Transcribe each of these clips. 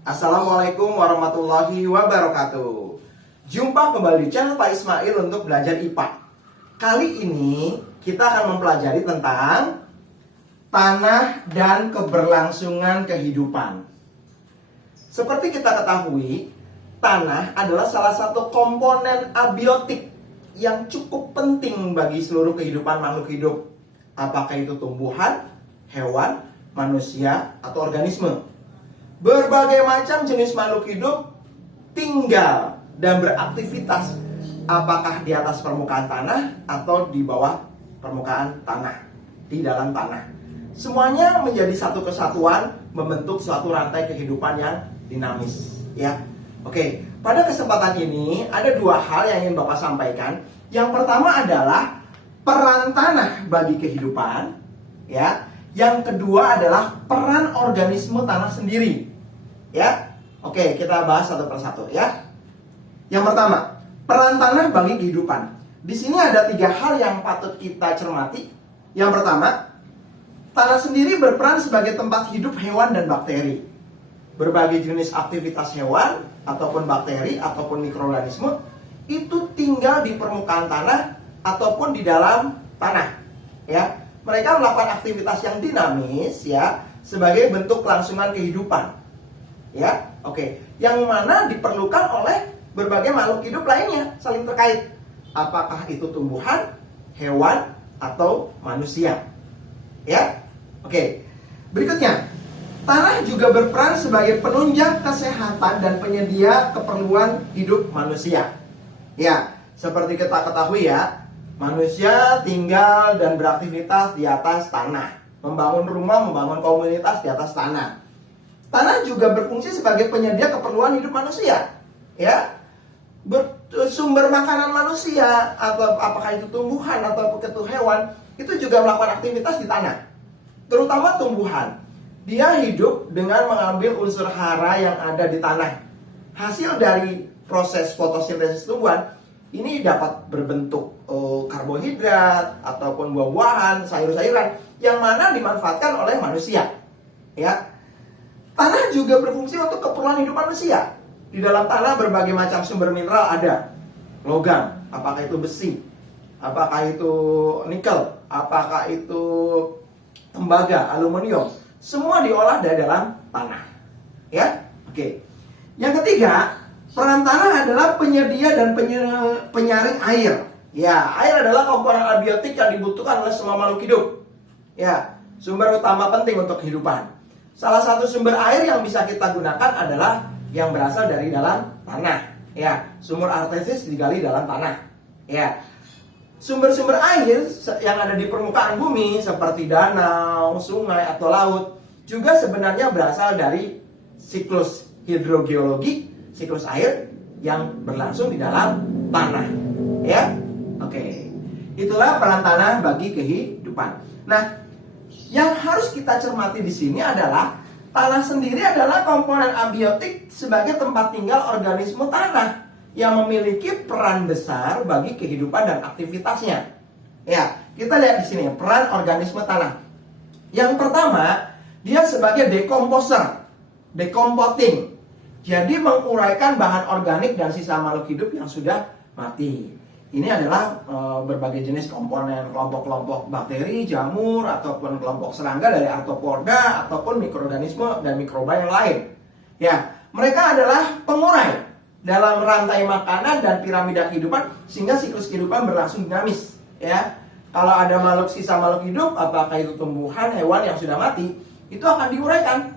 Assalamualaikum warahmatullahi wabarakatuh. Jumpa kembali di channel Pak Ismail untuk belajar IPA. Kali ini kita akan mempelajari tentang tanah dan keberlangsungan kehidupan. Seperti kita ketahui, tanah adalah salah satu komponen abiotik yang cukup penting bagi seluruh kehidupan makhluk hidup. Apakah itu tumbuhan, hewan, manusia, atau organisme. Berbagai macam jenis makhluk hidup tinggal dan beraktivitas, apakah di atas permukaan tanah atau di bawah permukaan tanah, di dalam tanah. Semuanya menjadi satu kesatuan, membentuk suatu rantai kehidupan yang dinamis, ya. Oke, pada kesempatan ini ada dua hal yang ingin Bapak sampaikan. Yang pertama adalah peran tanah bagi kehidupan, ya. Yang kedua adalah peran organisme tanah sendiri. Ya, oke, kita bahas satu persatu ya. Yang pertama, peran tanah bagi kehidupan. Di sini ada tiga hal yang patut kita cermati. Yang pertama, tanah sendiri berperan sebagai tempat hidup hewan dan bakteri. Berbagai jenis aktivitas hewan ataupun bakteri ataupun mikroorganisme itu tinggal di permukaan tanah ataupun di dalam tanah. Ya, mereka melakukan aktivitas yang dinamis ya sebagai bentuk kelangsungan kehidupan. Ya, oke. Yang mana diperlukan oleh berbagai makhluk hidup lainnya, saling terkait. Apakah itu tumbuhan, hewan, atau manusia? Ya, oke. Berikutnya, tanah juga berperan sebagai penunjang kesehatan dan penyedia keperluan hidup manusia. Ya, seperti kita ketahui ya, manusia tinggal dan beraktivitas di atas tanah, membangun rumah, membangun komunitas di atas tanah. Tanah juga berfungsi sebagai penyedia keperluan hidup manusia, ya. Sumber makanan manusia atau apakah itu tumbuhan atau itu hewan itu juga melakukan aktivitas di tanah. Terutama tumbuhan, dia hidup dengan mengambil unsur hara yang ada di tanah. Hasil dari proses fotosintesis tumbuhan ini dapat berbentuk karbohidrat ataupun buah-buahan, sayur-sayuran yang mana dimanfaatkan oleh manusia, ya. Tanah juga berfungsi untuk keperluan hidup manusia. Di dalam tanah berbagai macam sumber mineral ada. Logam, apakah itu besi, apakah itu nikel, apakah itu tembaga, aluminium. Semua diolah dari dalam tanah. Ya, oke. Yang ketiga, peran tanah adalah penyedia dan penyaring air. Ya, air adalah komponen abiotik yang dibutuhkan oleh semua makhluk hidup. Ya, sumber utama penting untuk kehidupan. Salah satu sumber air yang bisa kita gunakan adalah yang berasal dari dalam tanah. Ya, sumur artesis digali dalam tanah. Ya, sumber-sumber air yang ada di permukaan bumi seperti danau, sungai atau laut juga sebenarnya berasal dari siklus hidrogeologi, siklus air yang berlangsung di dalam tanah. Ya, oke. Itulah peran tanah bagi kehidupan. Nah, yang harus kita cermati di sini adalah tanah sendiri adalah komponen abiotik sebagai tempat tinggal organisme tanah yang memiliki peran besar bagi kehidupan dan aktivitasnya. Ya, kita lihat di sini peran organisme tanah. Yang pertama, dia sebagai decomposer, decomposing. Jadi menguraikan bahan organik dan sisa makhluk hidup yang sudah mati. Ini adalah berbagai jenis komponen kelompok-kelompok bakteri, jamur, ataupun kelompok serangga dari arthropoda, ataupun mikroorganisme dan mikroba yang lain. Ya, mereka adalah pengurai dalam rantai makanan dan piramida kehidupan sehingga siklus kehidupan berlangsung dinamis. Ya, kalau ada sisa makhluk hidup, apakah itu tumbuhan, hewan yang sudah mati, itu akan diuraikan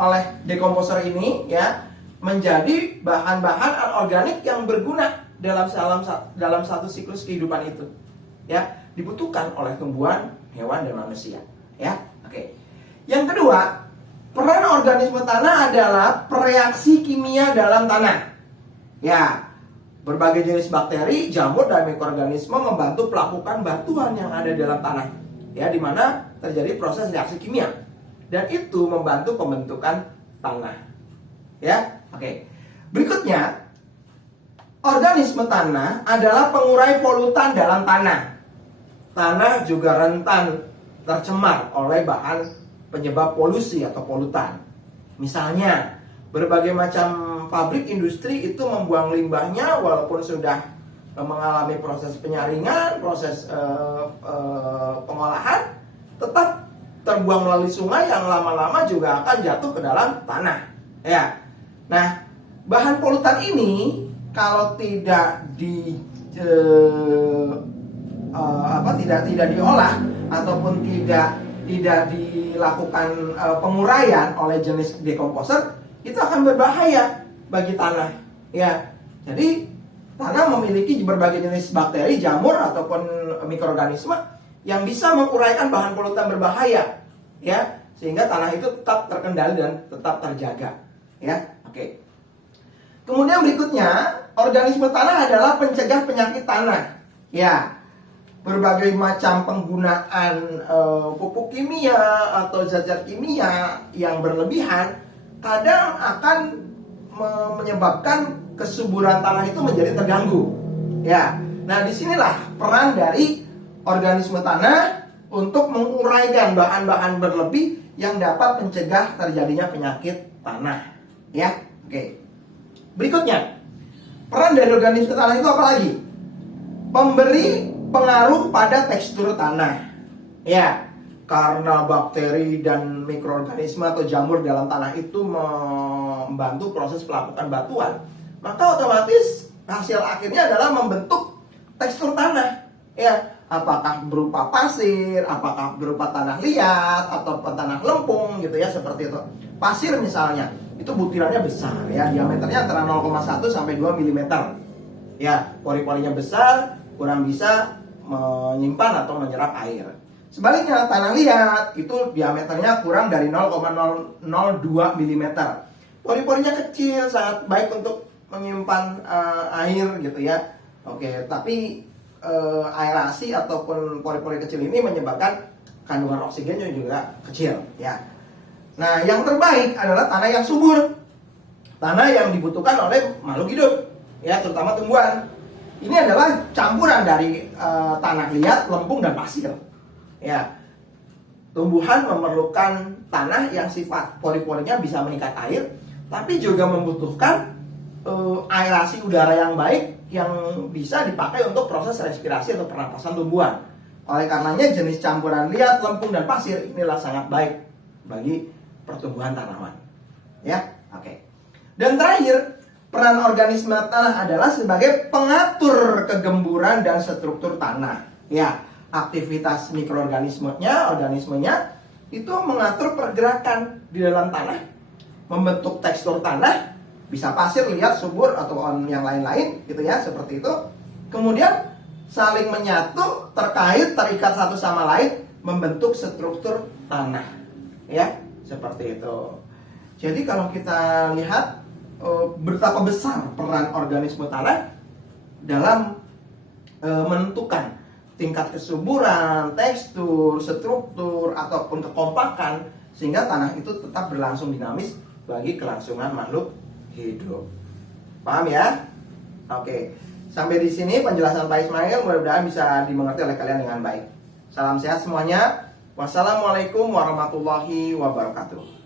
oleh dekomposer ini, ya, menjadi bahan-bahan anorganik yang berguna dalam satu siklus kehidupan itu, ya, dibutuhkan oleh tumbuhan, hewan dan manusia, ya. Oke. Yang kedua, peran organisme tanah adalah pereaksi kimia dalam tanah. Ya, berbagai jenis bakteri, jamur dan mikroorganisme membantu pelapukan batuan yang ada dalam tanah, ya, di mana terjadi proses reaksi kimia dan itu membantu pembentukan tanah. Ya, oke. Berikutnya, organisme tanah adalah pengurai polutan dalam tanah. Tanah juga rentan tercemar oleh bahan penyebab polusi atau polutan. Misalnya, Berbagai macam pabrik industri itu membuang limbahnya walaupun sudah mengalami proses penyaringan, proses pengolahan, tetap terbuang melalui sungai yang lama-lama juga akan jatuh ke dalam tanah. Ya. Nah, bahan polutan ini kalau tidak tidak diolah ataupun tidak dilakukan penguraian oleh jenis dekomposer, itu akan berbahaya bagi tanah. Ya, jadi tanah memiliki berbagai jenis bakteri, jamur ataupun mikroorganisme yang bisa menguraikan bahan polutan berbahaya, ya, sehingga tanah itu tetap terkendali dan tetap terjaga. Ya, oke. Kemudian berikutnya, organisme tanah adalah pencegah penyakit tanah. Ya, berbagai macam penggunaan pupuk kimia atau zat-zat kimia yang berlebihan kadang akan menyebabkan kesuburan tanah itu menjadi terganggu. Ya, nah disinilah peran dari organisme tanah untuk menguraikan bahan-bahan berlebih yang dapat mencegah terjadinya penyakit tanah. Ya, oke. Berikutnya, peran dari organisme tanah itu apa lagi? Memberi pengaruh pada tekstur tanah. Ya, karena bakteri dan mikroorganisme atau jamur dalam tanah itu membantu proses pelapukan batuan, maka otomatis hasil akhirnya adalah membentuk tekstur tanah. Ya, apakah berupa pasir, apakah berupa tanah liat atau tanah lempung gitu ya, seperti itu. Pasir misalnya, itu butirannya besar ya, diameternya antara 0,1 sampai 2 mm. Ya, pori-porinya besar, kurang bisa menyimpan atau menyerap air. Sebaliknya tanah liat itu diameternya kurang dari 0,002 mm. Pori-porinya kecil, sangat baik untuk menyimpan air gitu ya. Oke, tapi aerasi ataupun pori-pori kecil ini menyebabkan kandungan oksigennya juga kecil ya. Nah, yang terbaik adalah tanah yang subur. Tanah yang dibutuhkan oleh makhluk hidup ya, terutama tumbuhan. Ini adalah campuran dari tanah liat, lempung, dan pasir. Ya, tumbuhan memerlukan tanah yang sifat pori-porinya bisa mengikat air, tapi juga membutuhkan aerasi udara yang baik yang bisa dipakai untuk proses respirasi atau pernapasan tumbuhan. Oleh karenanya jenis campuran liat, lempung, dan pasir inilah sangat baik bagi pertumbuhan tanaman. Ya, oke. Dan terakhir, peran organisme tanah adalah sebagai pengatur kegemburan dan struktur tanah. Ya, aktivitas mikroorganismenya, organismenya itu mengatur pergerakan di dalam tanah, membentuk tekstur tanah, bisa pasir, liat, subur atau yang lain-lain gitu ya, seperti itu. Kemudian saling menyatu, terkait, terikat satu sama lain, membentuk struktur tanah. Ya, seperti itu. Jadi kalau kita lihat betapa besar peran organisme tanah dalam menentukan tingkat kesuburan, tekstur, struktur, ataupun kekompakan, sehingga tanah itu tetap berlangsung dinamis bagi kelangsungan makhluk hidup. Paham ya? Oke, sampai di sini penjelasan Pak Ismail, mudah-mudahan bisa dimengerti oleh kalian dengan baik. Salam sehat semuanya. Wassalamualaikum warahmatullahi wabarakatuh.